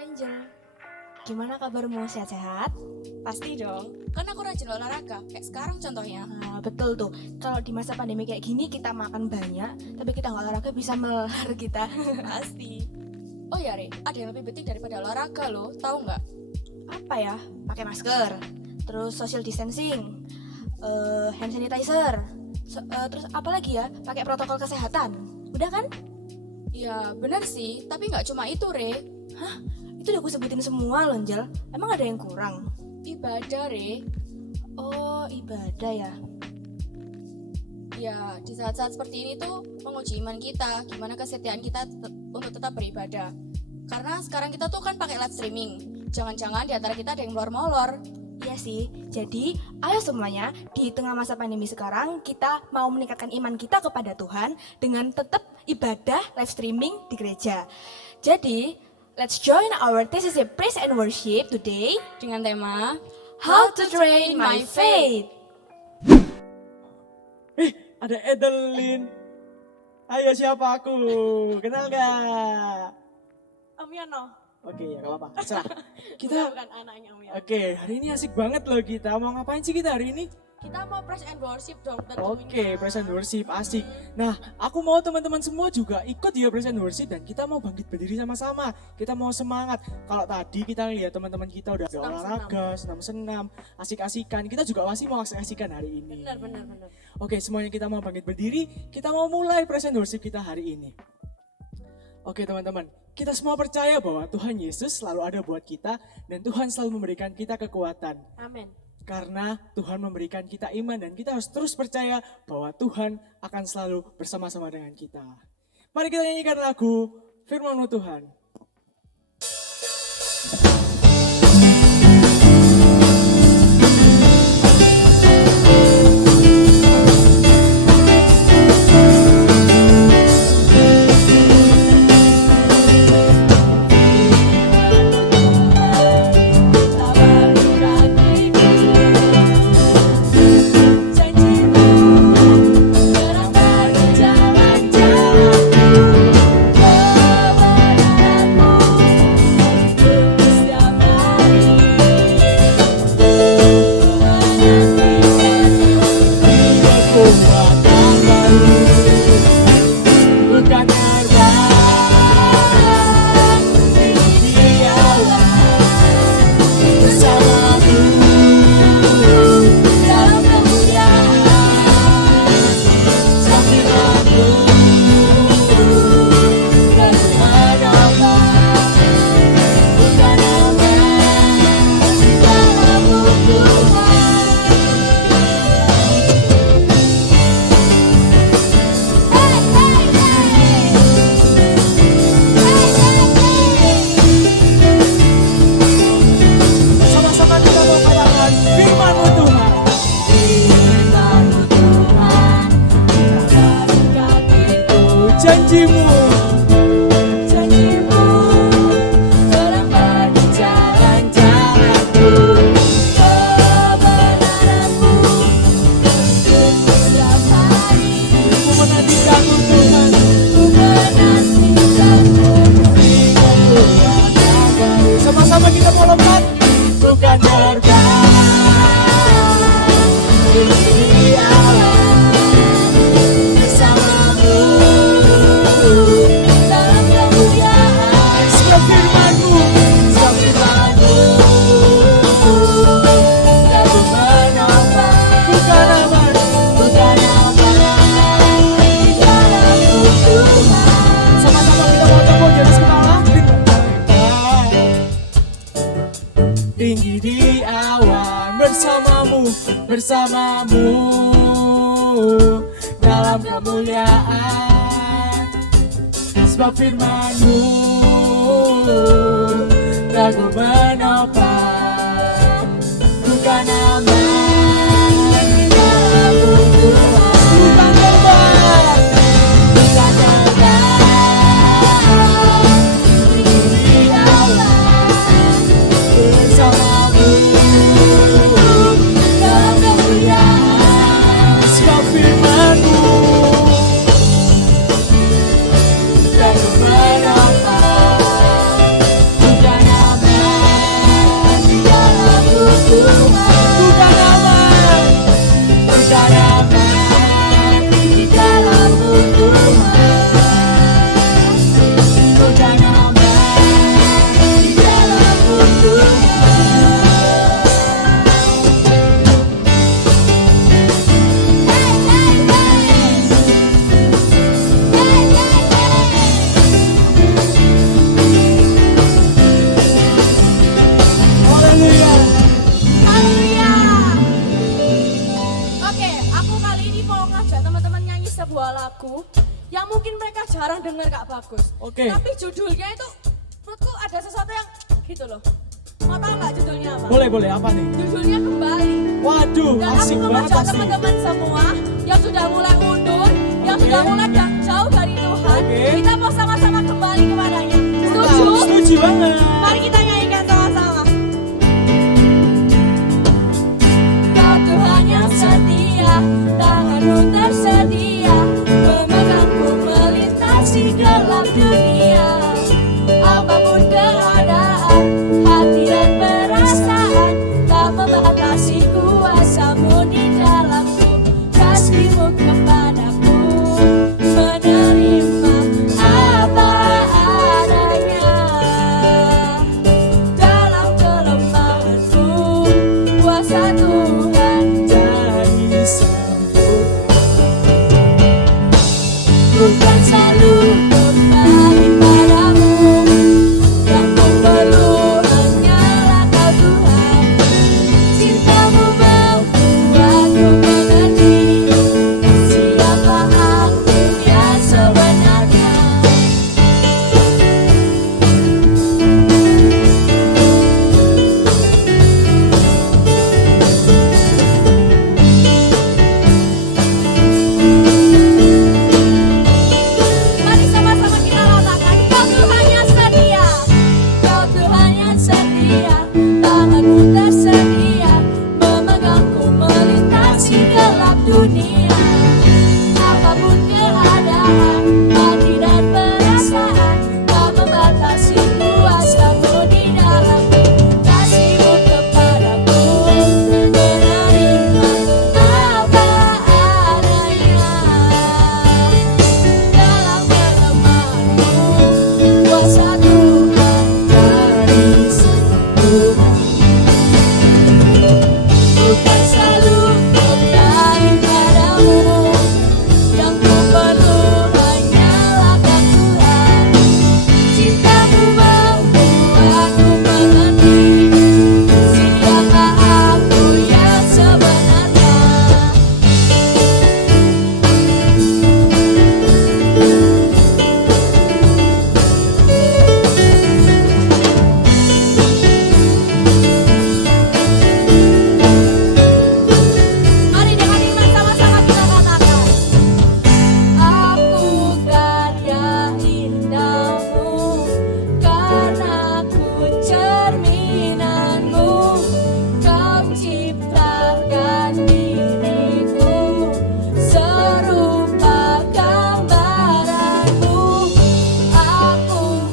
Angel, gimana kabarmu? Sehat-sehat? Pasti dong, kan aku rajin olahraga, kayak sekarang contohnya. Nah, betul tuh, kalau di masa pandemi kayak gini kita makan banyak, tapi kita nggak olahraga bisa melar kita. Pasti. Oh ya Re, ada yang lebih penting daripada olahraga loh, tahu nggak? Apa ya? Pakai masker, terus social distancing, hand sanitizer, terus apa lagi ya? Pakai protokol kesehatan. Udah kan? Ya benar sih, tapi nggak cuma itu Re. Itu udah aku sebutin semua loh, Angel. Emang ada yang kurang? Ibadah Re. Oh, ibadah ya. Ya di saat-saat seperti ini tuh menguji iman kita, gimana kesetiaan kita untuk tetap beribadah. Karena sekarang kita tuh kan pakai live streaming. Jangan-jangan di antara kita ada yang molor-molor. Iya sih, jadi ayo semuanya di tengah masa pandemi sekarang kita mau meningkatkan iman kita kepada Tuhan dengan tetap ibadah live streaming di gereja. Jadi, let's join our TCC Praise and Worship today Dengan tema How to Train My Faith. Ada Edelin. Ayo siapa aku? Kenal gak? Om Yono. Oke ya gak apa-apa. Serah. Kita bukan anaknya Om Yono. Oke, hari ini asik banget loh kita. Mau ngapain sih kita hari ini? kita mau praise and worship dong tentunya. Oke, praise and worship asik. Nah, aku mau teman-teman semua juga ikut ya praise and worship dan kita mau bangkit berdiri sama-sama. Kita mau semangat. Kalau tadi kita lihat teman-teman kita udah olahraga, senam-senam, asik-asikan. Kita juga masih mau asik-asikan hari ini. Benar. Oke, semuanya kita mau bangkit berdiri. Kita mau mulai praise and worship kita hari ini. Oke teman-teman, kita semua percaya bahwa Tuhan Yesus selalu ada buat kita dan Tuhan selalu memberikan kita kekuatan. Amin. Karena Tuhan memberikan kita iman dan kita harus terus percaya bahwa Tuhan akan selalu bersama-sama dengan kita. Mari kita nyanyikan lagu Firman-Mu Tuhan. Bersamamu dalam kemuliaan, sebab firman-Mu lagu menopang, bukan aman dalam Tuhan, bukan obat, bukan terbang, di awan bersamamu. Sebab firman-Mu lagu menopang, bukan orang dengar gak bagus. Oke. Tapi judulnya itu menurutku ada sesuatu yang gitu loh. Mau tahu nggak judulnya apa? Boleh, apa nih? Judulnya Kembali. Waduh, Dan aku asik banget mengajak pasti. teman-teman semua yang sudah mulai mundur, yang Oke. sudah mulai jauh dari Tuhan, Oke. kita mau sama-sama kembali kepadanya. Mantap, Setuju? setuju banget. Mari kita nyanyikan sama-sama. Kau Tuhan yang setia, tanganmu tersedia, memegangku melintasi gelap dunia. Apapun keadaan, hati dan perasaan, tak membatasi kuasamu di dalamku, kasihmu kepadaku, menerima apa adanya. Dalam kelemahanku, kuasa Tuhan Jadi sempurna. bukan selalu kembali padamu, yang ku perlu hanyalah Kau Tuhan. Cintamu membuatku mengerti siapa aku yang sebenarnya. Mari sama-sama kita katakan, Kau Tuhan yang setia, Kau Tuhan yang setia, tanganmu tersedia, memegangku melintasi gelap dunia. Apapun keadaan, hati dan perasaan, tak membatasi kuasamu di dalamku, kasihmu kepadaku, menerima apa adanya. Dalam kelemahanku, kuasa Tuhan jadi sempurna. Bukan selalu kembali padamu, yang ku perlu hanyalah Kau Tuhan. Cintamu membuatku mengerti siapa aku yang sebenarnya. Mari dengan iman sama-sama kita katakan, aku karya indahmu, karena ku cerminanmu, Kau ciptakan diriku, serupa gambaranmu. Aku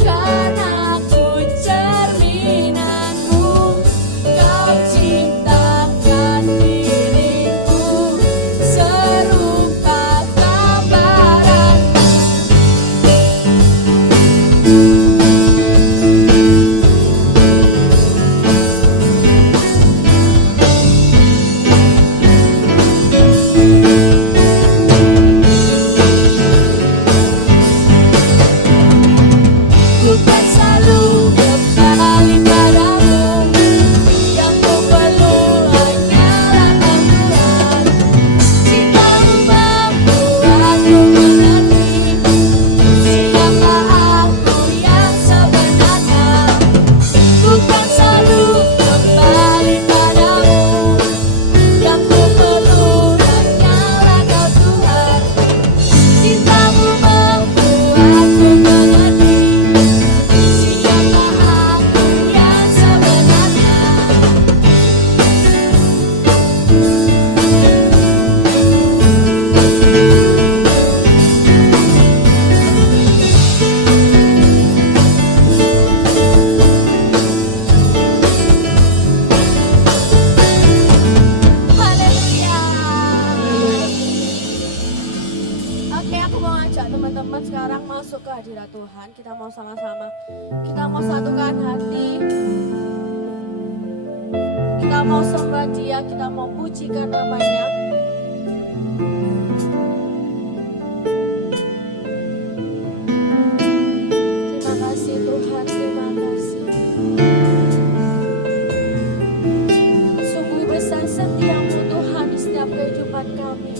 karena ku cerminanmu, Kau ciptakan diriku, serupa gambaranmu. Bukan selalu kembali padamu, yang ku perlu hanyalah Kau Tuhan. Cintamu membuatku mengerti siapa aku yang sebenarnya. Bukan selalu kembali padamu, yang ku perlu hanyalah Kau Tuhan. Cintamu membuatku mengerti siapa aku yang sebenarnya. Haleluya. Oke, aku mau ajak teman-teman sekarang masuk ke hadirat Tuhan. Kita mau sama-sama, kita mau satukan hati, kita mau sembah Dia, kita mau pujikan namanya. Terima kasih Tuhan, terima kasih. Sungguh besar setiamu Tuhan di setiap kehidupan kami.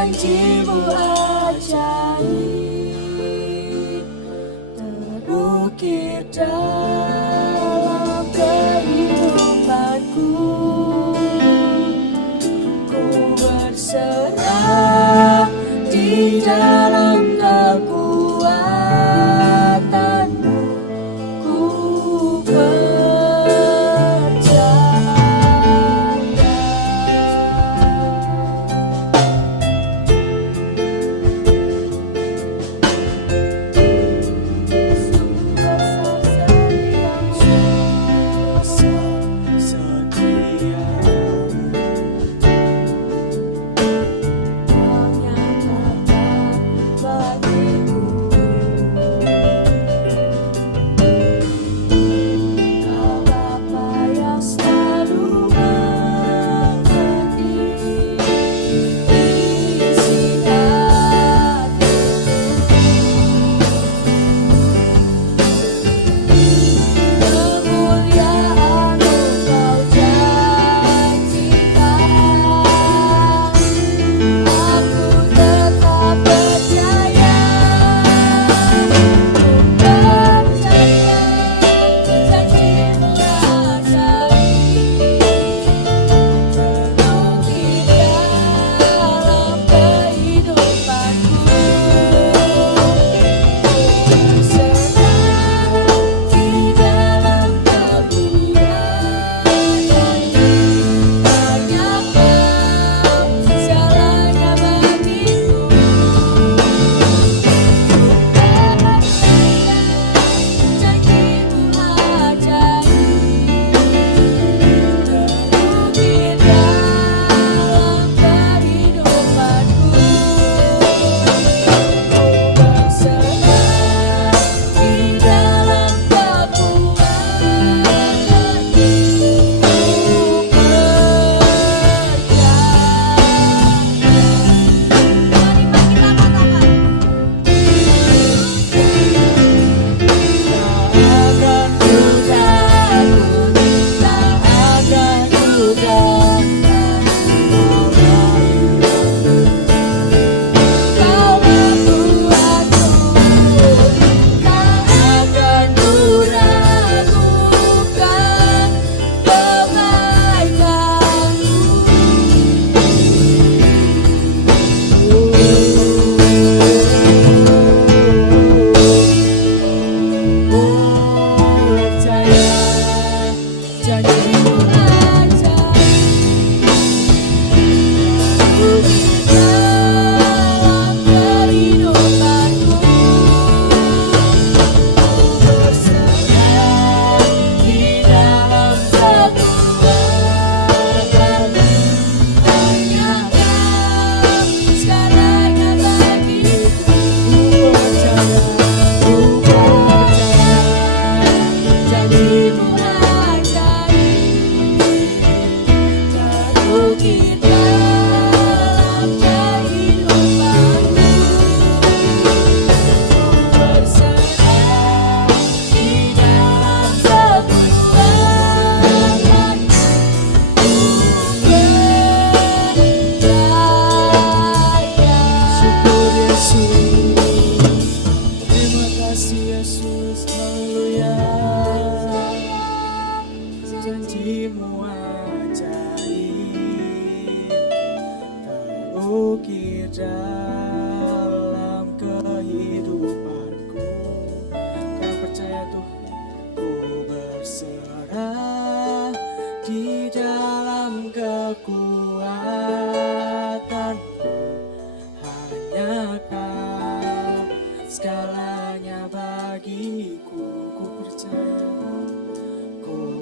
janjimu ajaib terukir dalam kehidupanku. Ku berserah di dalam kekuatanmu. Ku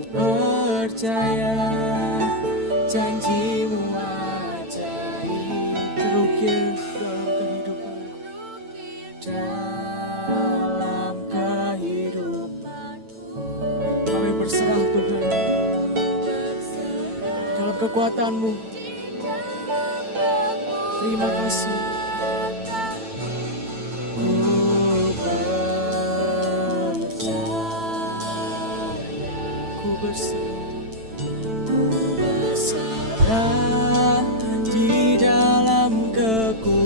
percaya janjimu ajaib terukir dalam kehidupanku. Kami berserah Tuhan dalam kekuatanmu. Terima kasih. Ku berserah di dalam kekuatanmu.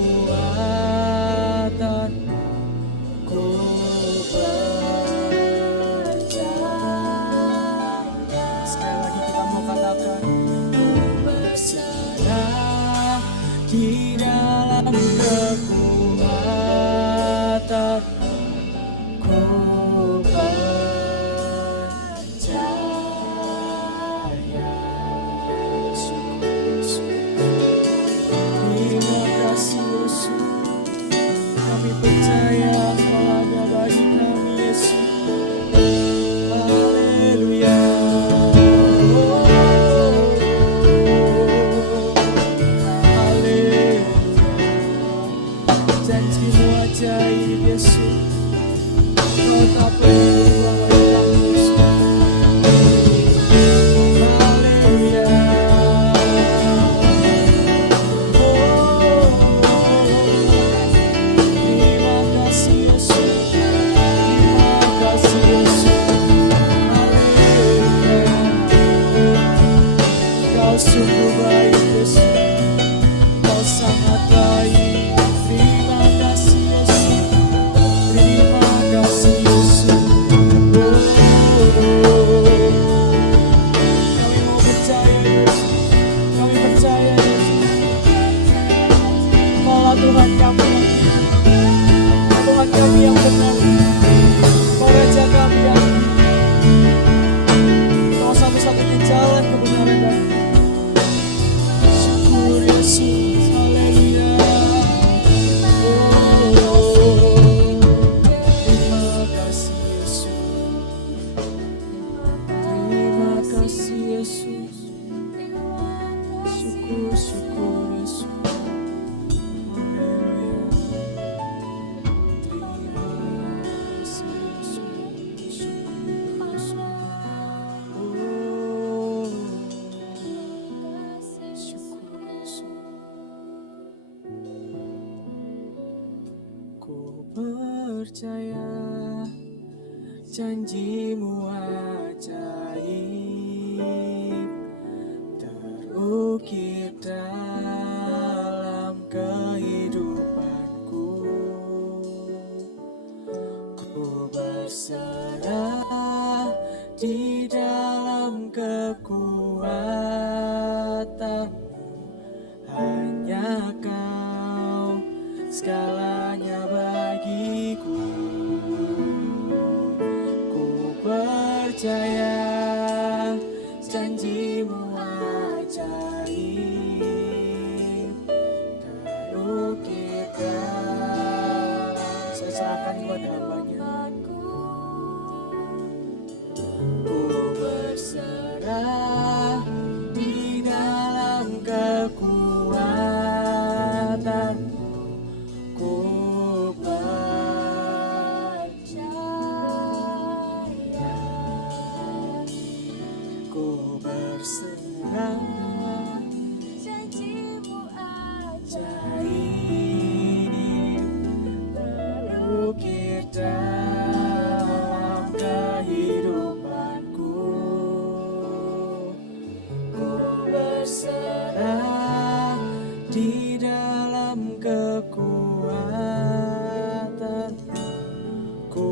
janjimu ajaib, terukir dalam kehidupanku. Ku berserah di dalam kekuatanmu, hanya kau segalanya bagiku. Ku percaya janjimu ajaib, terukir dalam. Saya serahkan kepada hambanya. Ku berserah di dalam kekuatanmu. Ku percaya, ku berserah, janjimu ajaib, terukir dalam kehidupanku. Ku berserah di dalam kekuatanmu. Ku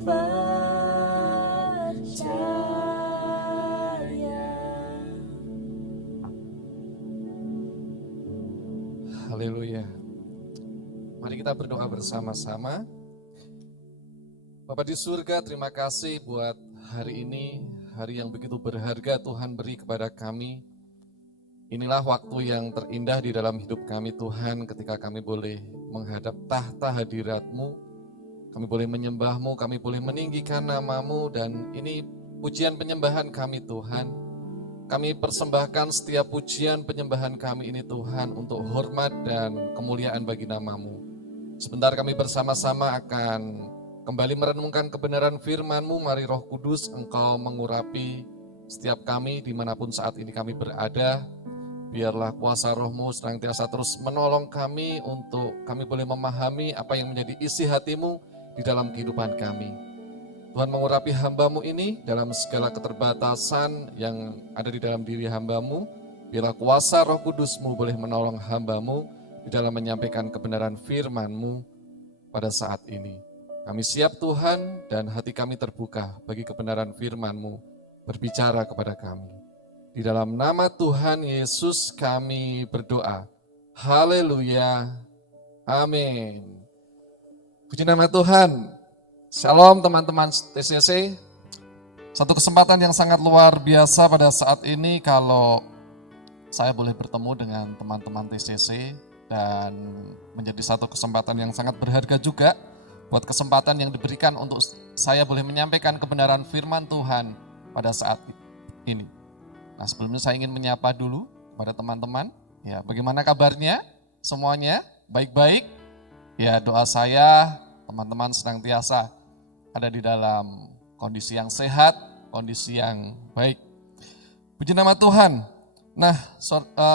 percaya. Haleluya. Mari kita berdoa bersama-sama. Bapa di surga, terima kasih buat hari ini, hari yang begitu berharga Tuhan beri kepada kami. Inilah waktu yang terindah di dalam hidup kami Tuhan, ketika kami boleh menghadap tahta hadirat-Mu, kami boleh menyembah-Mu, kami boleh meninggikan nama-Mu, dan ini pujian penyembahan kami Tuhan. Kami persembahkan setiap pujian penyembahan kami ini Tuhan untuk hormat dan kemuliaan bagi nama-Mu. Sebentar kami bersama-sama akan kembali merenungkan kebenaran firman-Mu. Mari Roh Kudus, Engkau mengurapi setiap kami dimanapun saat ini kami berada. Biarlah kuasa Roh-Mu senantiasa terus menolong kami untuk kami boleh memahami apa yang menjadi isi hati-Mu di dalam kehidupan kami. Tuhan mengurapi hamba-Mu ini dalam segala keterbatasan yang ada di dalam diri hamba-Mu. Biarlah kuasa Roh Kudus-Mu boleh menolong hamba-Mu di dalam menyampaikan kebenaran firman-Mu pada saat ini. Kami siap Tuhan, dan hati kami terbuka bagi kebenaran firman-Mu berbicara kepada kami. Di dalam nama Tuhan Yesus kami berdoa. Haleluya. Amin. Puji nama Tuhan. Shalom teman-teman TCC. Satu kesempatan yang sangat luar biasa pada saat ini kalau saya boleh bertemu dengan teman-teman TCC, dan menjadi satu kesempatan yang sangat berharga juga buat kesempatan yang diberikan untuk saya boleh menyampaikan kebenaran firman Tuhan pada saat ini. Nah, sebelumnya saya ingin menyapa dulu kepada teman-teman. Ya, bagaimana kabarnya? Semuanya baik-baik? Ya, doa saya teman-teman senantiasa ada di dalam kondisi yang sehat, kondisi yang baik. Puji nama Tuhan. Nah,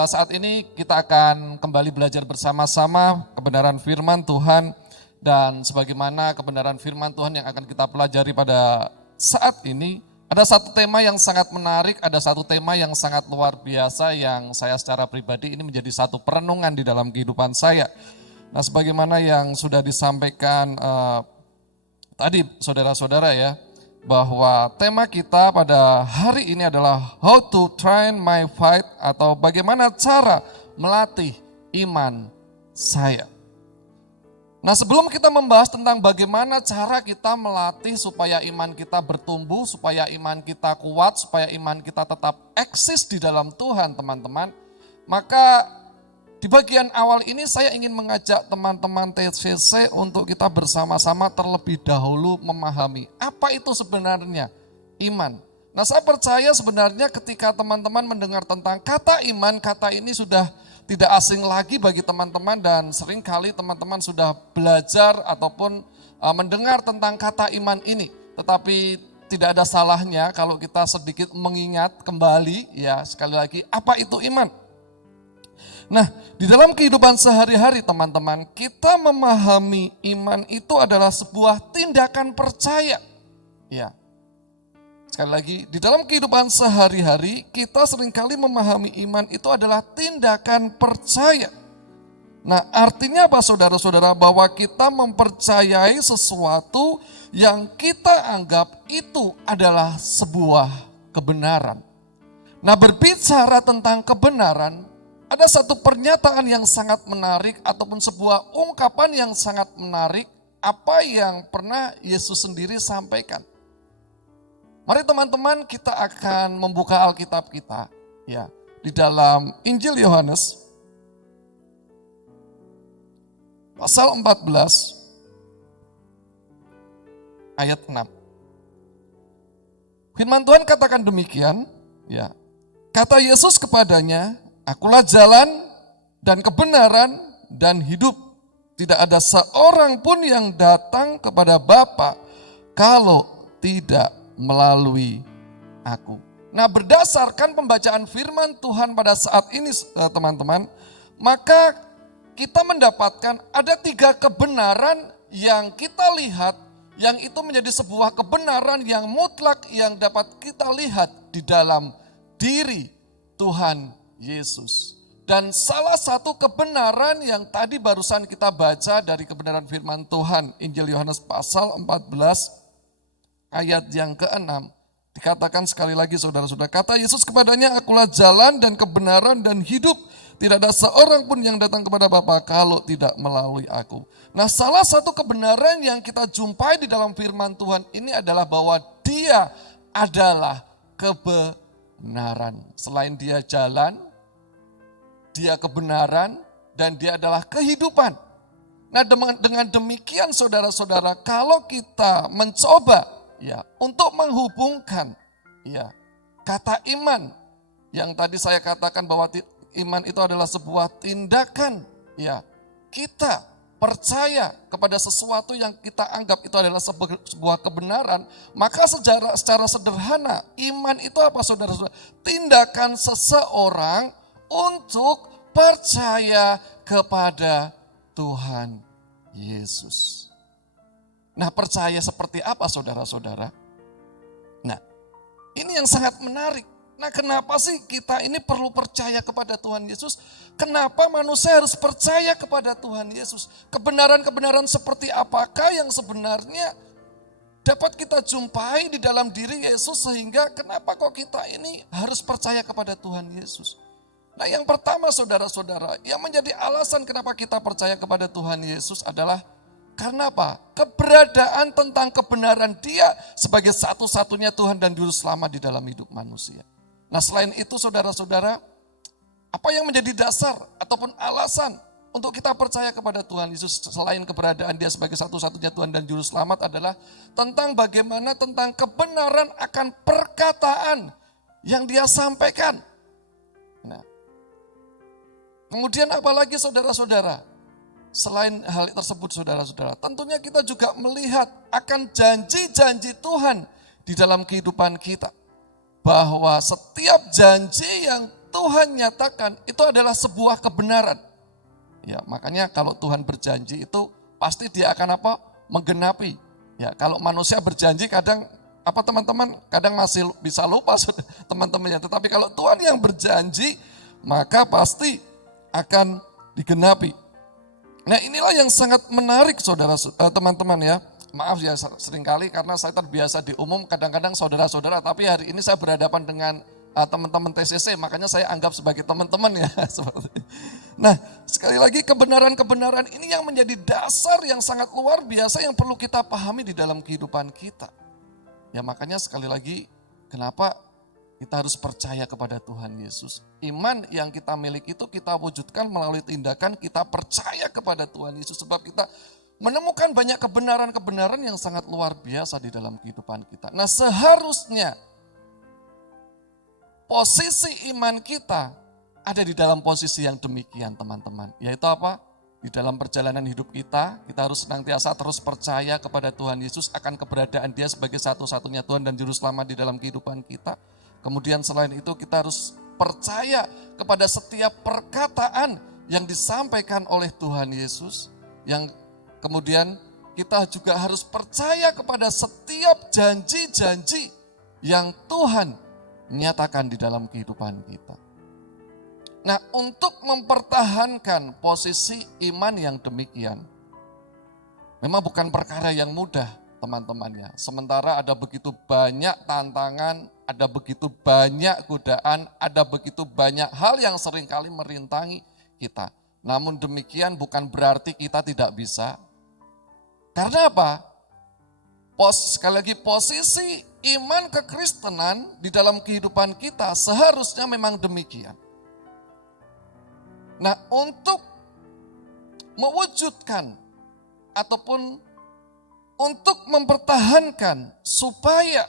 saat ini kita akan kembali belajar bersama-sama kebenaran firman Tuhan. Dan sebagaimana kebenaran firman Tuhan yang akan kita pelajari pada saat ini, ada satu tema yang sangat menarik, ada satu tema yang sangat luar biasa yang saya secara pribadi ini menjadi satu perenungan di dalam kehidupan saya. Nah, sebagaimana yang sudah disampaikan tadi saudara-saudara ya, bahwa tema kita pada hari ini adalah how to train my faith, atau bagaimana cara melatih iman saya. Nah, sebelum kita membahas tentang bagaimana cara kita melatih supaya iman kita bertumbuh, supaya iman kita kuat, supaya iman kita tetap eksis di dalam Tuhan teman-teman, maka di bagian awal ini saya ingin mengajak teman-teman TCC untuk kita bersama-sama terlebih dahulu memahami apa itu sebenarnya iman. Nah, saya percaya sebenarnya ketika teman-teman mendengar tentang kata iman, kata ini sudah tidak asing lagi bagi teman-teman, dan seringkali teman-teman sudah belajar ataupun mendengar tentang kata iman ini. Tetapi tidak ada salahnya kalau kita sedikit mengingat kembali, ya sekali lagi, apa itu iman. Nah, di dalam kehidupan sehari-hari teman-teman, kita memahami iman itu adalah sebuah tindakan percaya. Ya. Sekali lagi, di dalam kehidupan sehari-hari kita seringkali memahami iman itu adalah tindakan percaya. Nah, artinya apa saudara-saudara? Bahwa kita mempercayai sesuatu yang kita anggap itu adalah sebuah kebenaran. Nah, berbicara tentang kebenaran, ada satu pernyataan yang sangat menarik ataupun sebuah ungkapan yang sangat menarik apa yang pernah Yesus sendiri sampaikan. Mari teman-teman, kita akan membuka Alkitab kita ya di dalam Injil Yohanes pasal 14 ayat 6. Firman Tuhan katakan demikian, ya. Kata Yesus kepadanya, "Akulah jalan dan kebenaran dan hidup. Tidak ada seorang pun yang datang kepada Bapa kalau tidak melalui aku." Nah, berdasarkan pembacaan firman Tuhan pada saat ini teman-teman, maka kita mendapatkan ada 3 kebenaran yang kita lihat, yang itu menjadi sebuah kebenaran yang mutlak yang dapat kita lihat di dalam diri Tuhan Yesus. Dan salah satu kebenaran yang tadi barusan kita baca dari kebenaran firman Tuhan, Injil Yohanes pasal 14 ayat yang ke-6, dikatakan sekali lagi saudara-saudara, kata Yesus kepadanya, "Akulah jalan dan kebenaran dan hidup. Tidak ada seorang pun yang datang kepada Bapa kalau tidak melalui aku." Nah, salah satu kebenaran yang kita jumpai di dalam firman Tuhan ini adalah bahwa Dia adalah kebenaran. Selain Dia jalan, Dia kebenaran, dan Dia adalah kehidupan. Nah, dengan demikian saudara-saudara, kalau kita mencoba ya untuk menghubungkan ya kata iman yang tadi saya katakan bahwa iman itu adalah sebuah tindakan, ya kita percaya kepada sesuatu yang kita anggap itu adalah sebuah kebenaran, maka secara sederhana iman itu apa saudara-saudara? Tindakan seseorang untuk percaya kepada Tuhan Yesus. Nah, percaya seperti apa saudara-saudara? Nah, ini yang sangat menarik. Nah, kenapa sih kita ini perlu percaya kepada Tuhan Yesus? Kenapa manusia harus percaya kepada Tuhan Yesus? Kebenaran-kebenaran seperti apakah yang sebenarnya dapat kita jumpai di dalam diri Yesus sehingga kenapa kok kita ini harus percaya kepada Tuhan Yesus? Nah, yang pertama saudara-saudara, yang menjadi alasan kenapa kita percaya kepada Tuhan Yesus adalah karena apa? Keberadaan tentang kebenaran Dia sebagai satu-satunya Tuhan dan Juru Selamat di dalam hidup manusia. Nah, selain itu saudara-saudara, apa yang menjadi dasar ataupun alasan untuk kita percaya kepada Tuhan Yesus selain keberadaan Dia sebagai satu-satunya Tuhan dan Juru Selamat adalah tentang bagaimana tentang kebenaran akan perkataan yang Dia sampaikan. Nah, kemudian apalagi saudara-saudara? Selain hal tersebut saudara-saudara, tentunya kita juga melihat akan janji-janji Tuhan di dalam kehidupan kita. Bahwa setiap janji yang Tuhan nyatakan itu adalah sebuah kebenaran. Ya, makanya kalau Tuhan berjanji itu pasti Dia akan apa? Menggenapi. Ya, kalau manusia berjanji kadang apa teman-teman? Kadang masih bisa lupa teman-temannya. Tetapi kalau Tuhan yang berjanji, maka pasti akan digenapi. Nah, inilah yang sangat menarik saudara teman-teman ya. Maaf ya seringkali karena saya terbiasa di umum kadang-kadang saudara-saudara, tapi hari ini saya berhadapan dengan teman-teman TCC, makanya saya anggap sebagai teman-teman ya. Nah, sekali lagi kebenaran-kebenaran ini yang menjadi dasar yang sangat luar biasa yang perlu kita pahami di dalam kehidupan kita. Ya makanya sekali lagi kenapa kita harus percaya kepada Tuhan Yesus. Iman yang kita miliki itu kita wujudkan melalui tindakan kita percaya kepada Tuhan Yesus. Sebab kita menemukan banyak kebenaran-kebenaran yang sangat luar biasa di dalam kehidupan kita. Nah, seharusnya posisi iman kita ada di dalam posisi yang demikian teman-teman. Yaitu apa? Di dalam perjalanan hidup kita harus senantiasa terus percaya kepada Tuhan Yesus akan keberadaan Dia sebagai satu-satunya Tuhan dan Juru Selamat di dalam kehidupan kita. Kemudian selain itu kita harus percaya kepada setiap perkataan yang disampaikan oleh Tuhan Yesus. Yang kemudian kita juga harus percaya kepada setiap janji-janji yang Tuhan nyatakan di dalam kehidupan kita. Nah, untuk mempertahankan posisi iman yang demikian, memang bukan perkara yang mudah, teman-temannya. Sementara ada begitu banyak tantangan, ada begitu banyak godaan, ada begitu banyak hal yang seringkali merintangi kita. Namun demikian bukan berarti kita tidak bisa. Karena apa? Sekali lagi, posisi iman kekristenan di dalam kehidupan kita seharusnya memang demikian. Nah, untuk mewujudkan ataupun untuk mempertahankan supaya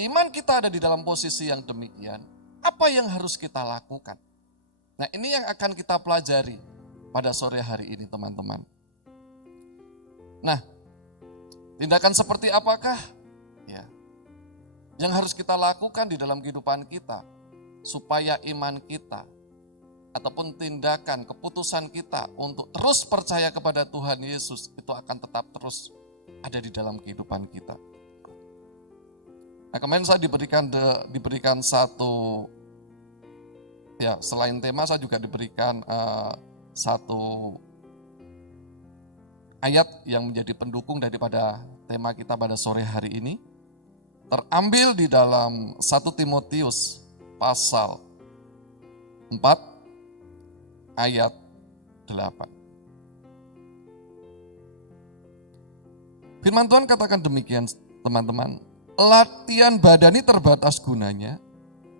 iman kita ada di dalam posisi yang demikian, apa yang harus kita lakukan? Nah, ini yang akan kita pelajari pada sore hari ini, teman-teman. Nah, tindakan seperti apakah ya yang harus kita lakukan di dalam kehidupan kita supaya iman kita ataupun tindakan, keputusan kita untuk terus percaya kepada Tuhan Yesus itu akan tetap terus ada di dalam kehidupan kita. Nah, kemarin saya diberikan satu, ya selain tema saya juga diberikan satu ayat yang menjadi pendukung daripada tema kita pada sore hari ini. Terambil di dalam 1 Timotius pasal 4 ayat 8. Firman Tuhan katakan demikian, teman-teman. Latihan badani terbatas gunanya,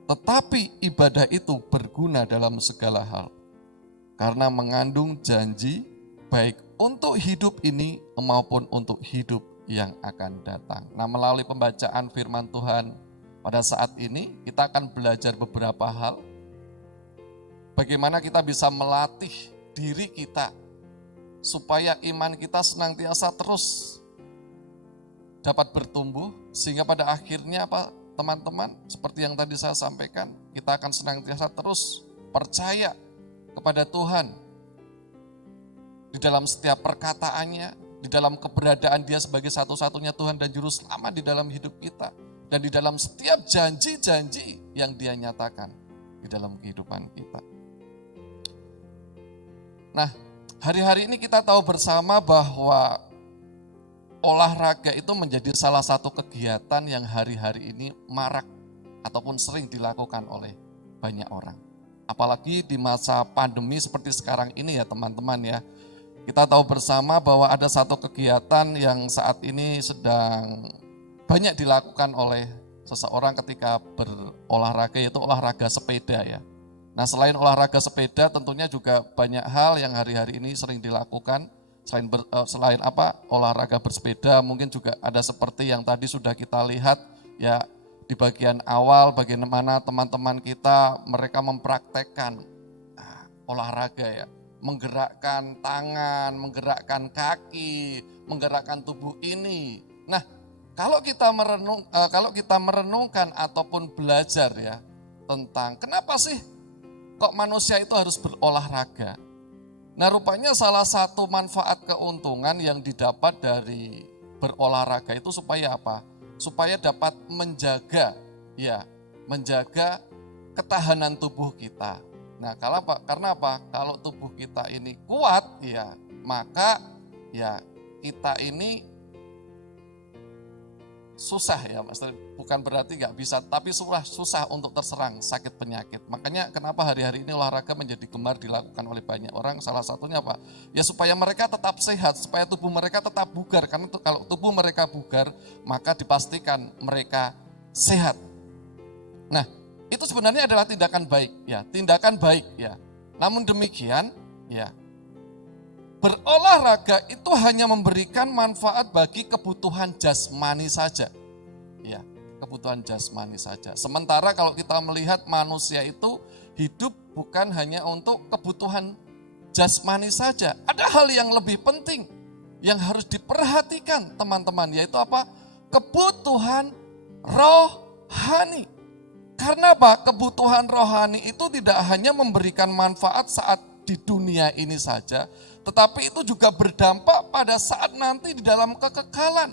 tetapi ibadah itu berguna dalam segala hal. Karena mengandung janji baik untuk hidup ini maupun untuk hidup yang akan datang. Nah, melalui pembacaan firman Tuhan pada saat ini, kita akan belajar beberapa hal. Bagaimana kita bisa melatih diri kita supaya iman kita senantiasa terus dapat bertumbuh, sehingga pada akhirnya apa teman-teman, seperti yang tadi saya sampaikan, kita akan senantiasa terus percaya kepada Tuhan di dalam setiap perkataannya, di dalam keberadaan Dia sebagai satu-satunya Tuhan dan Juru Selamat di dalam hidup kita, dan di dalam setiap janji-janji yang Dia nyatakan di dalam kehidupan kita. Nah, hari-hari ini kita tahu bersama bahwa olahraga itu menjadi salah satu kegiatan yang hari-hari ini marak ataupun sering dilakukan oleh banyak orang. Apalagi di masa pandemi seperti sekarang ini ya teman-teman ya. Kita tahu bersama bahwa ada satu kegiatan yang saat ini sedang banyak dilakukan oleh seseorang ketika berolahraga, yaitu olahraga sepeda ya. Nah, selain olahraga sepeda tentunya juga banyak hal yang hari-hari ini sering dilakukan. Selain olahraga bersepeda, mungkin juga ada seperti yang tadi sudah kita lihat ya di bagian awal, bagaimana teman-teman kita mereka mempraktekkan olahraga ya, menggerakkan tangan, menggerakkan kaki, menggerakkan tubuh ini. Nah, kalau kita merenungkan ataupun belajar ya tentang kenapa sih kok manusia itu harus berolahraga? Nah, rupanya salah satu manfaat keuntungan yang didapat dari berolahraga itu supaya apa? Supaya dapat menjaga ketahanan tubuh kita. Nah, karena apa? Kalau tubuh kita ini kuat ya, maka ya kita ini susah ya, Mas. Bukan berarti nggak bisa, tapi susah untuk terserang sakit penyakit. Makanya kenapa hari-hari ini olahraga menjadi gemar dilakukan oleh banyak orang. Salah satunya apa? Ya supaya mereka tetap sehat, supaya tubuh mereka tetap bugar. Karena kalau tubuh mereka bugar, maka dipastikan mereka sehat. Nah, itu sebenarnya adalah tindakan baik ya. Namun demikian ya, berolahraga itu hanya memberikan manfaat bagi kebutuhan jasmani saja. Ya, kebutuhan jasmani saja. Sementara kalau kita melihat manusia itu hidup bukan hanya untuk kebutuhan jasmani saja. Ada hal yang lebih penting yang harus diperhatikan teman-teman, yaitu apa? Kebutuhan rohani. Karena apa? Kebutuhan rohani itu tidak hanya memberikan manfaat saat di dunia ini saja, tetapi itu juga berdampak pada saat nanti di dalam kekekalan.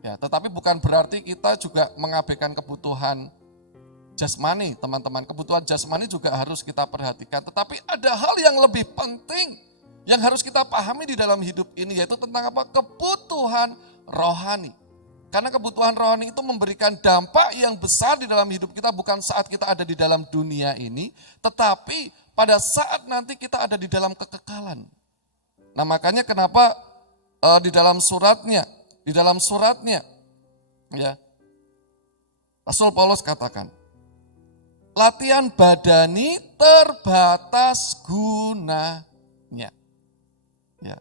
Ya, tetapi bukan berarti kita juga mengabaikan kebutuhan jasmani, teman-teman. Kebutuhan jasmani juga harus kita perhatikan, tetapi ada hal yang lebih penting yang harus kita pahami di dalam hidup ini, yaitu tentang apa? Kebutuhan rohani. Karena kebutuhan rohani itu memberikan dampak yang besar di dalam hidup kita, bukan saat kita ada di dalam dunia ini, tetapi pada saat nanti kita ada di dalam kekekalan. Nah, makanya kenapa di dalam suratnya ya, Rasul Paulus katakan, latihan badani terbatas gunanya. Ya.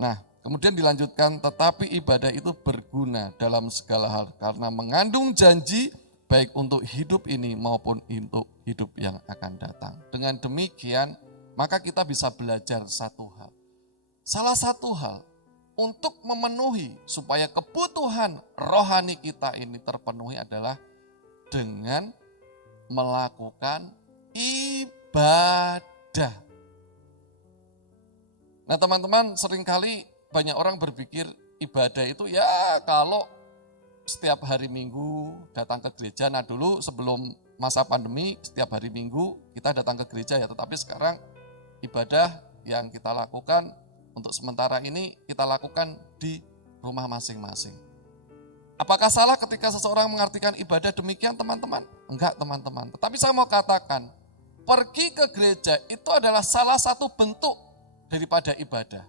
Nah, kemudian dilanjutkan, tetapi ibadah itu berguna dalam segala hal karena mengandung janji baik untuk hidup ini maupun untuk hidup yang akan datang. Dengan demikian, maka kita bisa belajar satu hal. Salah satu hal untuk memenuhi supaya kebutuhan rohani kita ini terpenuhi adalah dengan melakukan ibadah. Nah, teman-teman, seringkali banyak orang berpikir ibadah itu ya kalau setiap hari Minggu datang ke gereja. Nah, dulu sebelum masa pandemi setiap hari Minggu kita datang ke gereja ya, tetapi sekarang ibadah yang kita lakukan untuk sementara ini kita lakukan di rumah masing-masing. Apakah salah ketika seseorang mengartikan ibadah demikian, teman-teman? Enggak, teman-teman. Tetapi saya mau katakan, pergi ke gereja itu adalah salah satu bentuk daripada ibadah.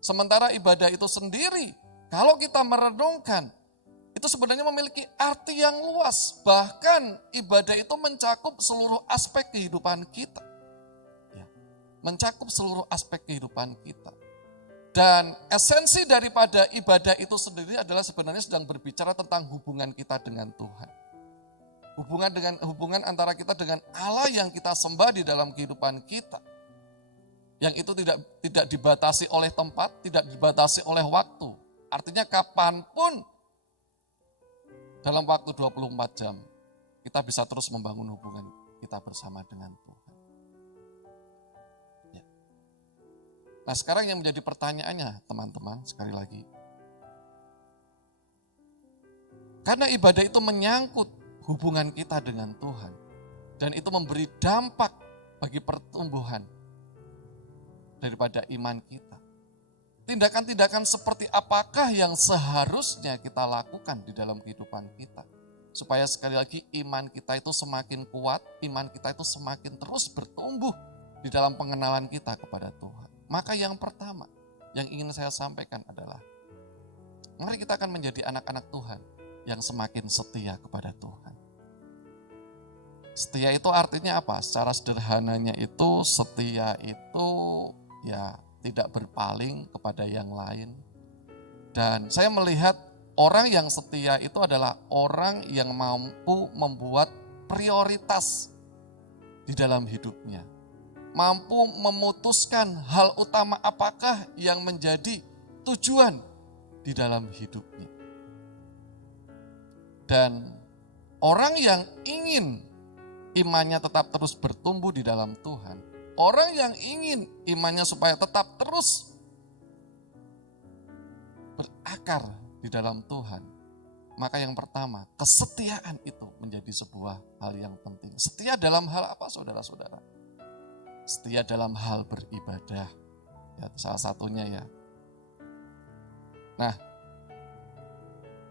Sementara ibadah itu sendiri, kalau kita merenungkan, itu sebenarnya memiliki arti yang luas. Bahkan ibadah itu mencakup seluruh aspek kehidupan kita. Ya, mencakup seluruh aspek kehidupan kita. Dan esensi daripada ibadah itu sendiri adalah sebenarnya sedang berbicara tentang hubungan kita dengan Tuhan. Hubungan antara kita dengan Allah yang kita sembah di dalam kehidupan kita. Yang itu tidak dibatasi oleh tempat, tidak dibatasi oleh waktu. Artinya kapanpun dalam waktu 24 jam kita bisa terus membangun hubungan kita bersama dengan Tuhan. Nah, sekarang yang menjadi pertanyaannya, teman-teman, sekali lagi. Karena ibadah itu menyangkut hubungan kita dengan Tuhan. Dan itu memberi dampak bagi pertumbuhan daripada iman kita. Tindakan-tindakan seperti apakah yang seharusnya kita lakukan di dalam kehidupan kita? Supaya sekali lagi iman kita itu semakin kuat, iman kita itu semakin terus bertumbuh di dalam pengenalan kita kepada Tuhan. Maka yang pertama yang ingin saya sampaikan adalah, mari kita akan menjadi anak-anak Tuhan yang semakin setia kepada Tuhan. Setia itu artinya apa? Secara sederhananya itu, setia itu ya tidak berpaling kepada yang lain. Dan saya melihat orang yang setia itu adalah orang yang mampu membuat prioritas di dalam hidupnya. Mampu memutuskan hal utama apakah yang menjadi tujuan di dalam hidupnya. Dan orang yang ingin imannya tetap terus bertumbuh di dalam Tuhan, orang yang ingin imannya supaya tetap terus berakar di dalam Tuhan, maka yang pertama, kesetiaan itu menjadi sebuah hal yang penting. Setia dalam hal apa, saudara-saudara? Setia dalam hal beribadah, ya, salah satunya ya. Nah,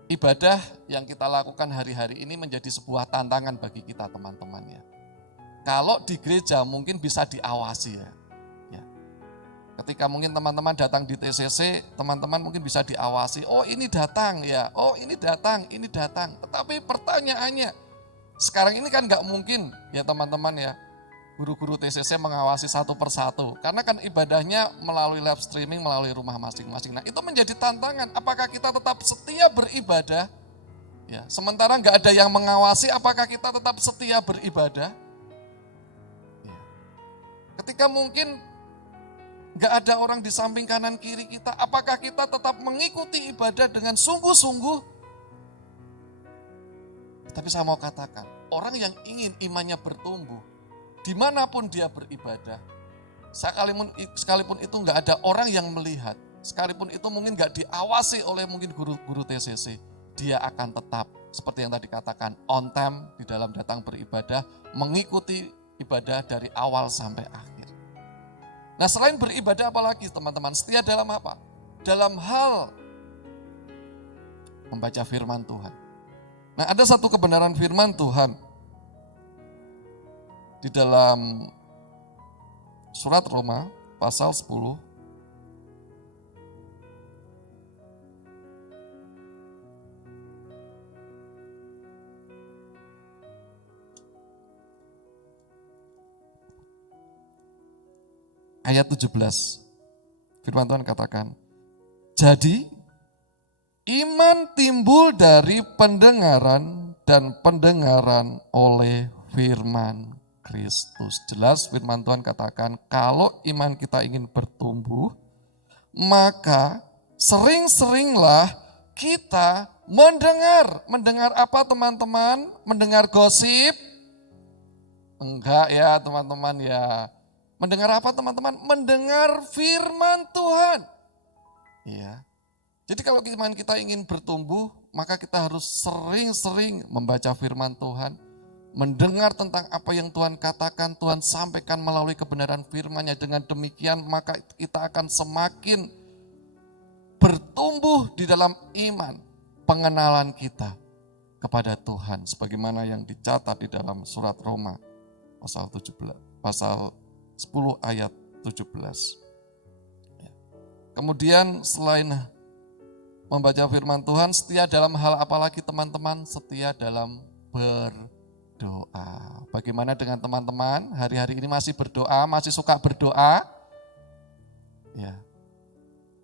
ibadah yang kita lakukan hari-hari ini menjadi sebuah tantangan bagi kita, teman-teman ya. Kalau di gereja mungkin bisa diawasi ya. Ketika mungkin teman-teman datang di TCC, teman-teman mungkin bisa diawasi. Oh, ini datang ya, oh ini datang, ini datang. Tetapi pertanyaannya, sekarang ini kan nggak mungkin ya teman-teman ya, guru-guru TCC mengawasi satu persatu. Karena kan ibadahnya melalui live streaming, melalui rumah masing-masing. Nah, itu menjadi tantangan. Apakah kita tetap setia beribadah? Ya, sementara nggak ada yang mengawasi, apakah kita tetap setia beribadah? Ya. Ketika mungkin nggak ada orang di samping kanan kiri kita, apakah kita tetap mengikuti ibadah dengan sungguh-sungguh? Tapi saya mau katakan, orang yang ingin imannya bertumbuh, dimanapun dia beribadah, sekalipun itu nggak ada orang yang melihat, sekalipun itu mungkin nggak diawasi oleh mungkin guru-guru TCC, dia akan tetap seperti yang tadi katakan on time di dalam datang beribadah, mengikuti ibadah dari awal sampai akhir. Nah selain beribadah apalagi teman-teman, setia dalam apa? Dalam hal membaca firman Tuhan. Nah ada satu kebenaran firman Tuhan di dalam surat Roma pasal 10 ayat 17. Firman Tuhan katakan, jadi iman timbul dari pendengaran dan pendengaran oleh firman Kristus. Jelas firman Tuhan katakan kalau iman kita ingin bertumbuh, maka sering-seringlah kita mendengar. Mendengar apa teman-teman? Mendengar gosip? Enggak ya teman-teman ya. Mendengar apa teman-teman? Mendengar firman Tuhan. Iya. Jadi kalau iman kita ingin bertumbuh, maka kita harus sering-sering membaca firman Tuhan, mendengar tentang apa yang Tuhan katakan, Tuhan sampaikan melalui kebenaran firman-Nya. Dengan demikian maka kita akan semakin bertumbuh di dalam iman, pengenalan kita kepada Tuhan sebagaimana yang dicatat di dalam surat Roma pasal 10 ayat 17. Kemudian selain membaca firman Tuhan, setia dalam hal apa lagi teman-teman? Setia dalam berdoa. Bagaimana dengan teman-teman? Hari-hari ini masih berdoa, masih suka berdoa? Ya.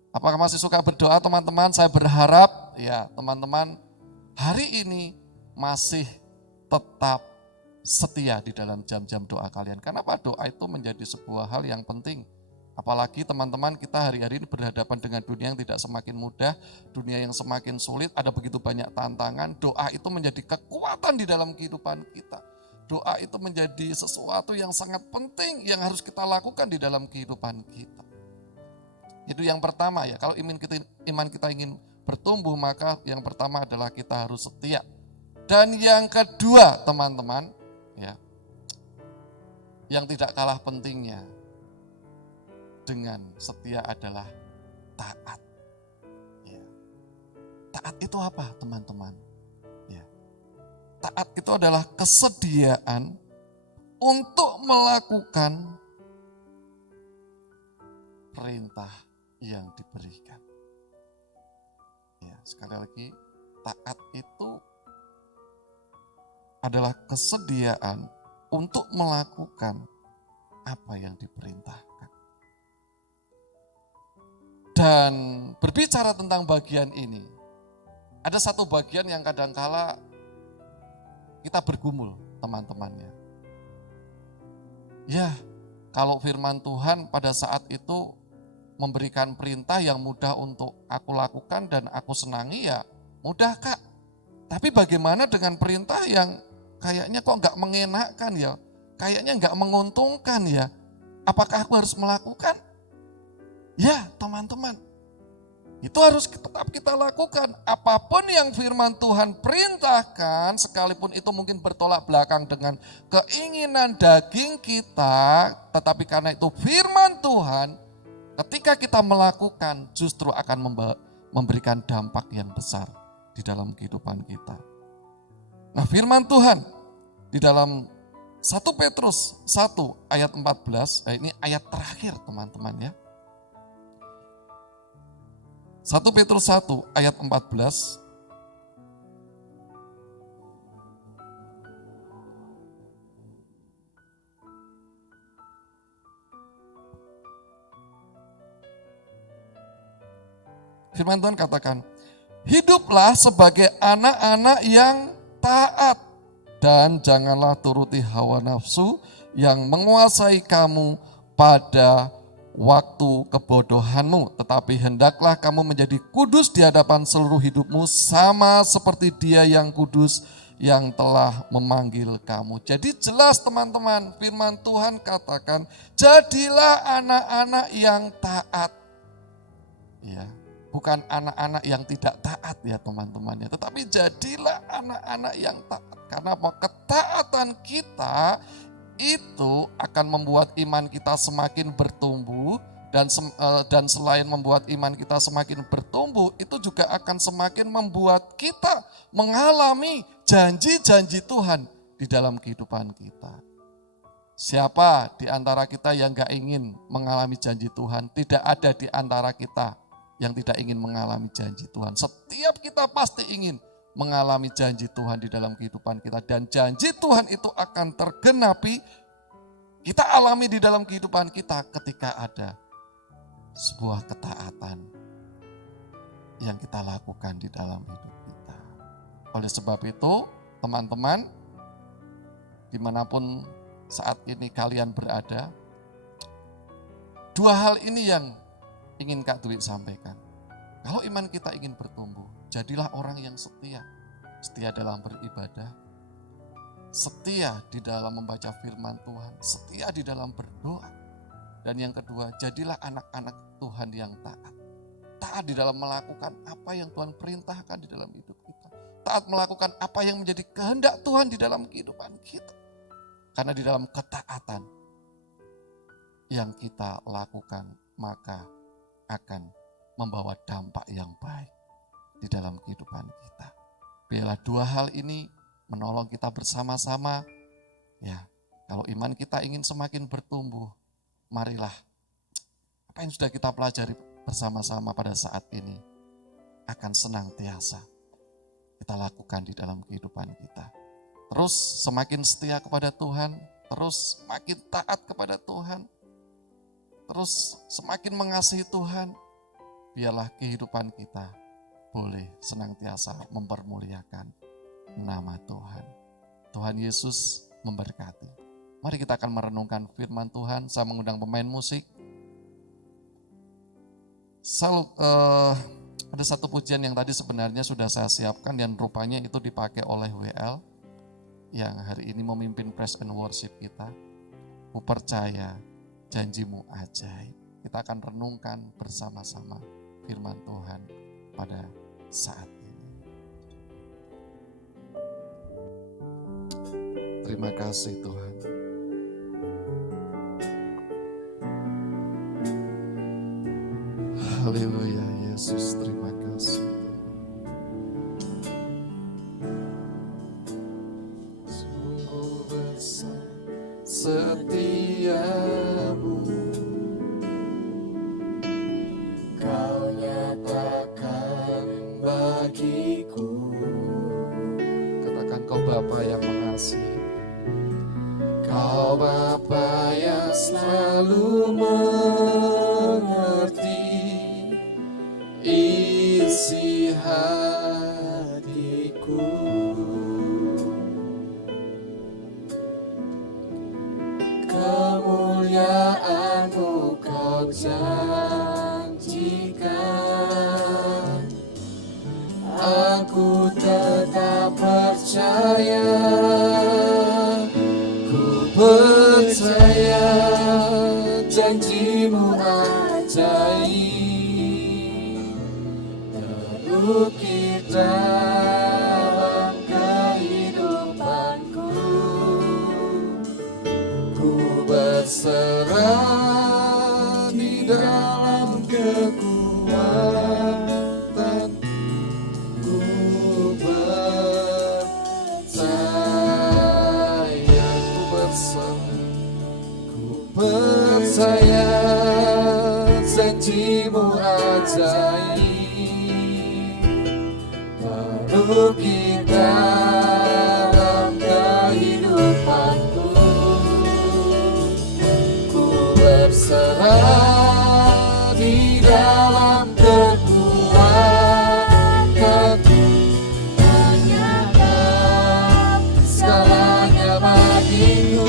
Apakah masih suka berdoa teman-teman? Saya berharap ya teman-teman hari ini masih tetap setia di dalam jam-jam doa kalian. Kenapa doa itu menjadi sebuah hal yang penting? Apalagi teman-teman kita hari-hari ini berhadapan dengan dunia yang tidak semakin mudah, dunia yang semakin sulit, ada begitu banyak tantangan. Doa itu menjadi kekuatan di dalam kehidupan kita. Doa itu menjadi sesuatu yang sangat penting yang harus kita lakukan di dalam kehidupan kita. Itu yang pertama ya, kalau iman kita ingin bertumbuh maka yang pertama adalah kita harus setia. Dan yang kedua teman-teman, ya, yang tidak kalah pentingnya dengan setia adalah taat. Ya. Taat itu apa teman-teman? Ya. Taat itu adalah kesediaan untuk melakukan perintah yang diberikan. Ya, sekali lagi, taat itu adalah kesediaan untuk melakukan apa yang diperintahkan. Dan berbicara tentang bagian ini, ada satu bagian yang kadangkala kita bergumul teman-temannya. Ya, kalau firman Tuhan pada saat itu memberikan perintah yang mudah untuk aku lakukan dan aku senangi ya mudah Kak. Tapi bagaimana dengan perintah yang kayaknya kok nggak mengenakkan ya, kayaknya nggak menguntungkan ya. Apakah aku harus melakukan? Ya teman-teman, itu harus tetap kita lakukan. Apapun yang firman Tuhan perintahkan, sekalipun itu mungkin bertolak belakang dengan keinginan daging kita, tetapi karena itu firman Tuhan, ketika kita melakukan justru akan memberikan dampak yang besar di dalam kehidupan kita. Nah firman Tuhan di dalam 1 Petrus 1 ayat 14, ini ayat terakhir teman-teman ya. 1 Petrus 1 ayat 14. Firman Tuhan katakan, hiduplah sebagai anak-anak yang taat dan janganlah turuti hawa nafsu yang menguasai kamu pada waktu kebodohanmu, tetapi hendaklah kamu menjadi kudus di hadapan seluruh hidupmu sama seperti Dia yang kudus yang telah memanggil kamu. Jadi jelas teman-teman, firman Tuhan katakan, jadilah anak-anak yang taat. Ya, bukan anak-anak yang tidak taat ya teman-teman ya, tetapi jadilah anak-anak yang taat. Karena ketaatan kita itu akan membuat iman kita semakin bertumbuh, dan selain membuat iman kita semakin bertumbuh, itu juga akan semakin membuat kita mengalami janji-janji Tuhan di dalam kehidupan kita. Siapa di antara kita yang gak ingin mengalami janji Tuhan? Tidak ada di antara kita yang tidak ingin mengalami janji Tuhan. Setiap kita pasti ingin mengalami janji Tuhan di dalam kehidupan kita. Dan janji Tuhan itu akan tergenapi, kita alami di dalam kehidupan kita ketika ada sebuah ketaatan yang kita lakukan di dalam hidup kita. Oleh sebab itu, teman-teman, dimanapun saat ini kalian berada, dua hal ini yang ingin Kak Dwi sampaikan. Kalau iman kita ingin bertumbuh, jadilah orang yang setia. Setia dalam beribadah, setia di dalam membaca firman Tuhan, setia di dalam berdoa. Dan yang kedua, jadilah anak-anak Tuhan yang taat. Taat di dalam melakukan apa yang Tuhan perintahkan di dalam hidup kita. Taat melakukan apa yang menjadi kehendak Tuhan di dalam kehidupan kita. Karena di dalam ketaatan yang kita lakukan, maka akan membawa dampak yang baik di dalam kehidupan kita. Biarlah dua hal ini menolong kita bersama-sama. Ya, kalau iman kita ingin semakin bertumbuh, marilah apa yang sudah kita pelajari bersama-sama pada saat ini akan senantiasa kita lakukan di dalam kehidupan kita. Terus semakin setia kepada Tuhan, terus semakin taat kepada Tuhan, terus semakin mengasihi Tuhan. Biarlah kehidupan kita boleh senantiasa mempermuliakan nama Tuhan. Tuhan Yesus memberkati. Mari kita akan merenungkan firman Tuhan. Saya mengundang pemain musik. Ada satu pujian yang tadi sebenarnya sudah saya siapkan dan rupanya itu dipakai oleh WL yang hari ini memimpin praise and worship kita. Ku percaya janjimu ajaib. Kita akan renungkan bersama-sama firman Tuhan pada saat ini. Terima kasih Tuhan. Haleluya Yesus, terima kasih. Sungguh besar setiamu, Kau nyatakan bagiku. Katakan Kau Bapa yang mengasihi, Kau Bapa yang selalu mengerti isi hatiku. Kemuliaan-Mu Kau janjikan, aku tetap percaya. Ku percaya janji-Mu ajaib, terukir dalam kehidupanku. Ku berserah di dalam kekuatan. Ku percaya, ku berserah, ku percaya janji-Mu ajaib, terukir dalam kehidupanku. Ku berserah di dalam kekuatan. Tanyakan segalanya bagiku.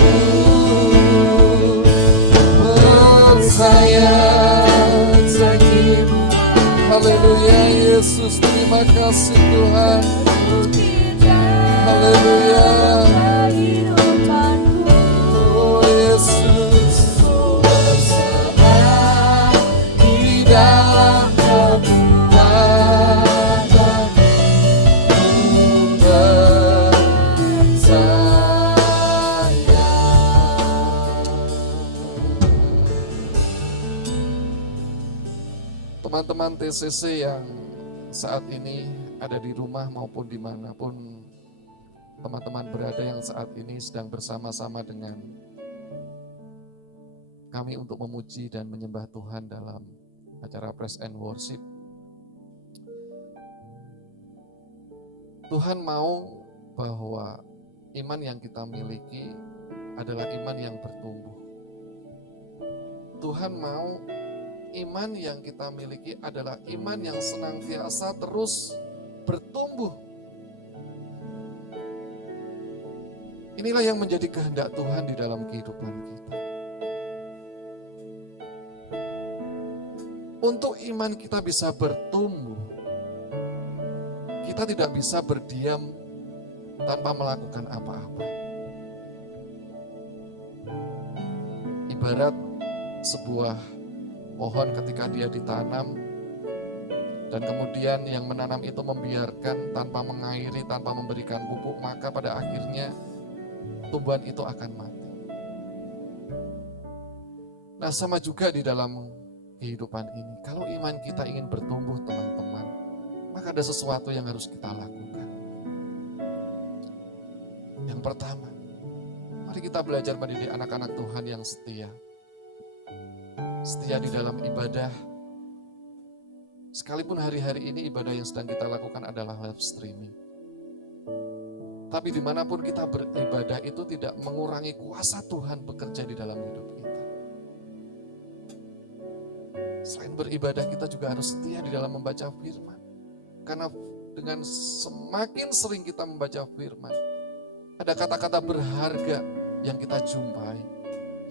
Percaya janji-Mu. Haleluya Yesus, terima kasih Tuhan. Haleluya. teman-teman TCC yang saat ini ada di rumah maupun dimanapun teman-teman berada yang saat ini sedang bersama-sama dengan kami untuk memuji dan menyembah Tuhan dalam acara Praise and Worship. Tuhan mau bahwa iman yang kita miliki adalah iman yang bertumbuh. Tuhan mau iman yang kita miliki adalah iman yang senantiasa terus bertumbuh. Inilah yang menjadi kehendak Tuhan di dalam kehidupan kita. Untuk iman kita bisa bertumbuh, kita tidak bisa berdiam tanpa melakukan apa-apa. Ibarat sebuah pohon ketika dia ditanam, dan kemudian yang menanam itu membiarkan tanpa mengairi, tanpa memberikan pupuk, maka pada akhirnya tumbuhan itu akan mati. Nah, sama juga di dalam kehidupan ini. Kalau iman kita ingin bertumbuh, teman-teman, maka ada sesuatu yang harus kita lakukan. Yang pertama, mari kita belajar mendidik anak-anak Tuhan yang setia. Setia di dalam ibadah. Sekalipun hari-hari ini ibadah yang sedang kita lakukan adalah live streaming. Tapi dimanapun kita beribadah itu tidak mengurangi kuasa Tuhan bekerja di dalam hidup kita. Selain beribadah, kita juga harus setia di dalam membaca firman. Karena dengan semakin sering kita membaca firman, ada kata-kata berharga yang kita jumpai.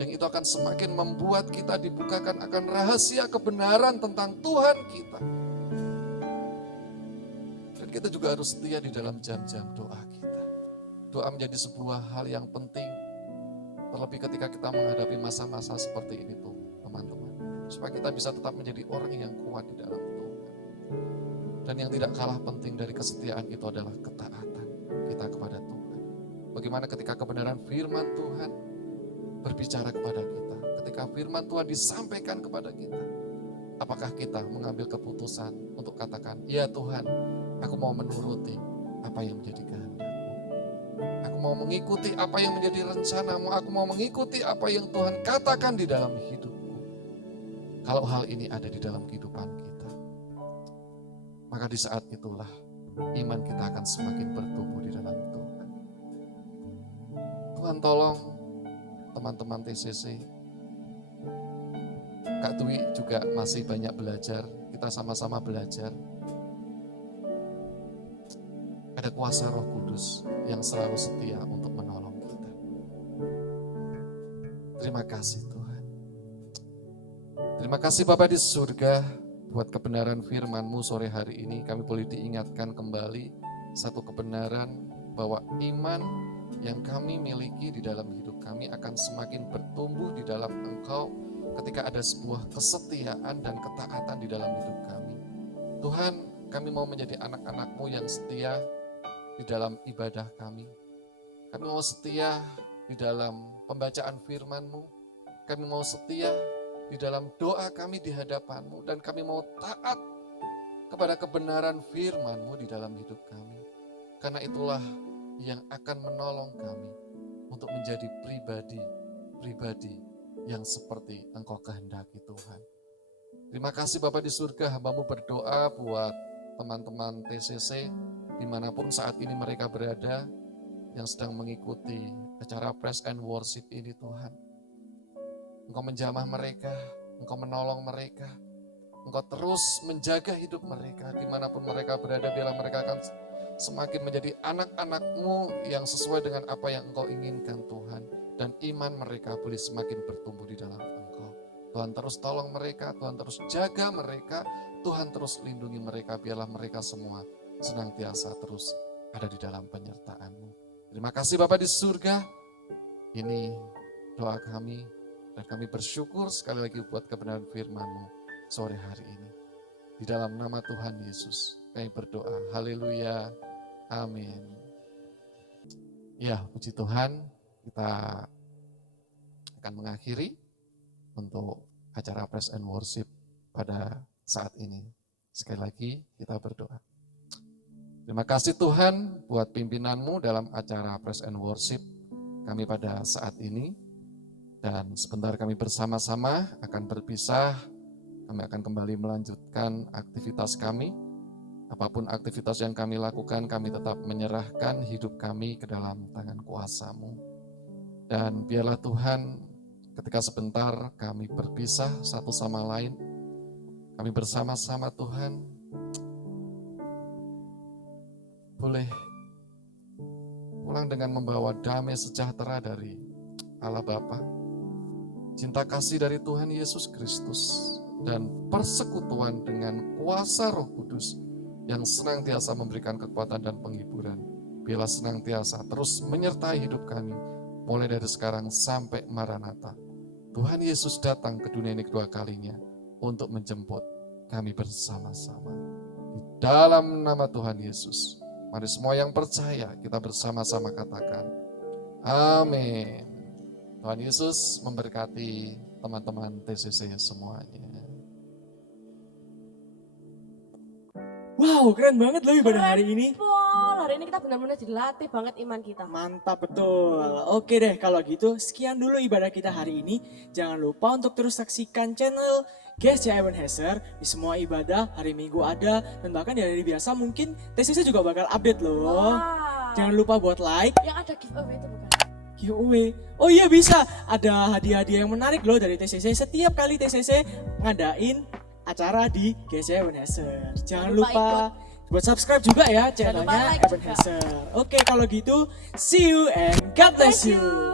Yang itu akan semakin membuat kita dibukakan akan rahasia kebenaran tentang Tuhan kita. Dan kita juga harus setia di dalam jam-jam doa kita. Doa menjadi sebuah hal yang penting, terlebih ketika kita menghadapi masa-masa seperti ini tuh, teman-teman. Supaya kita bisa tetap menjadi orang yang kuat di dalam Tuhan. Dan yang tidak kalah penting dari kesetiaan itu adalah ketaatan kita kepada Tuhan. Bagaimana ketika kebenaran firman Tuhan berbicara kepada kita, ketika firman Tuhan disampaikan kepada kita, apakah kita mengambil keputusan untuk katakan, ya Tuhan, aku mau menuruti apa yang menjadi kehendak-Mu. Aku mau mengikuti apa yang menjadi rencana-Mu, aku mau mengikuti apa yang Tuhan katakan di dalam hidupku. Kalau hal ini ada di dalam kehidupan kita, maka di saat itulah iman kita akan semakin bertumbuh di dalam Tuhan. Tuhan tolong teman-teman TCC, Kak Dwi juga masih banyak belajar, kita sama-sama belajar. Ada kuasa Roh Kudus yang selalu setia untuk menolong kita. Terima kasih Tuhan. Terima kasih Bapa di surga buat kebenaran firman-Mu sore hari ini. Kami boleh diingatkan kembali satu kebenaran bahwa iman yang kami miliki di dalam hidup kami akan semakin bertumbuh di dalam Engkau ketika ada sebuah kesetiaan dan ketaatan di dalam hidup kami. Tuhan, kami mau menjadi anak-anak-Mu yang setia di dalam ibadah kami. Kami mau setia di dalam pembacaan firman-Mu. Kami mau setia di dalam doa kami di hadapan-Mu. Dan kami mau taat kepada kebenaran firman-Mu di dalam hidup kami. Karena itulah yang akan menolong kami untuk menjadi pribadi yang seperti Engkau kehendaki Tuhan. Terima kasih Bapa di surga, hamba-Mu berdoa buat teman-teman TCC dimanapun saat ini mereka berada yang sedang mengikuti acara Praise and Worship ini Tuhan. Engkau menjamah mereka, Engkau menolong mereka, Engkau terus menjaga hidup mereka dimanapun mereka berada, biarlah mereka akan semakin menjadi anak-anak-Mu yang sesuai dengan apa yang Engkau inginkan Tuhan. Dan iman mereka boleh semakin bertumbuh di dalam Engkau. Tuhan terus tolong mereka, Tuhan terus jaga mereka, Tuhan terus lindungi mereka, biarlah mereka semua senantiasa terus ada di dalam penyertaan-Mu. Terima kasih Bapa di surga, ini doa kami, dan kami bersyukur sekali lagi buat kebenaran firman-Mu sore hari ini. Di dalam nama Tuhan Yesus kami berdoa, haleluya, amin. Ya, puji Tuhan, kita akan mengakhiri untuk acara Praise and Worship pada saat ini. Sekali lagi kita berdoa. Terima kasih Tuhan buat pimpinanmu dalam acara Praise and Worship kami pada saat ini. Dan sebentar kami bersama-sama akan berpisah. Kami akan kembali melanjutkan aktivitas kami. Apapun aktivitas yang kami lakukan, kami tetap menyerahkan hidup kami ke dalam tangan kuasa-Mu. Dan biarlah Tuhan, ketika sebentar kami berpisah satu sama lain, kami bersama-sama Tuhan, boleh pulang dengan membawa damai sejahtera dari Allah Bapa, cinta kasih dari Tuhan Yesus Kristus, dan persekutuan dengan kuasa Roh Kudus yang senantiasa memberikan kekuatan dan penghiburan. Biarlah senantiasa terus menyertai hidup kami, mulai dari sekarang sampai Maranatha. Tuhan Yesus datang ke dunia ini kedua kalinya untuk menjemput kami bersama-sama. Di dalam nama Tuhan Yesus, mari semua yang percaya kita bersama-sama katakan, amin. Tuhan Yesus memberkati teman-teman TCC semuanya. Wow, keren banget loh ibadah hari ini. Pol, hari ini kita benar-benar dilatih banget iman kita. Mantap betul. Oke deh kalau gitu sekian dulu ibadah kita hari ini. Jangan lupa untuk terus saksikan channel GSC Ebenezer. Di semua ibadah hari Minggu ada. Dan bahkan di hari biasa mungkin TCC juga bakal update loh. Wow. Jangan lupa buat like. Yang ada giveaway itu bukan? Giveaway. Oh iya bisa. Ada hadiah-hadiah yang menarik loh dari TCC. Setiap kali TCC ngadain acara di GSC Ebenezer. Jangan lupa buat subscribe juga ya channelnya like Ebenezer. Oke kalau gitu see you and God bless you.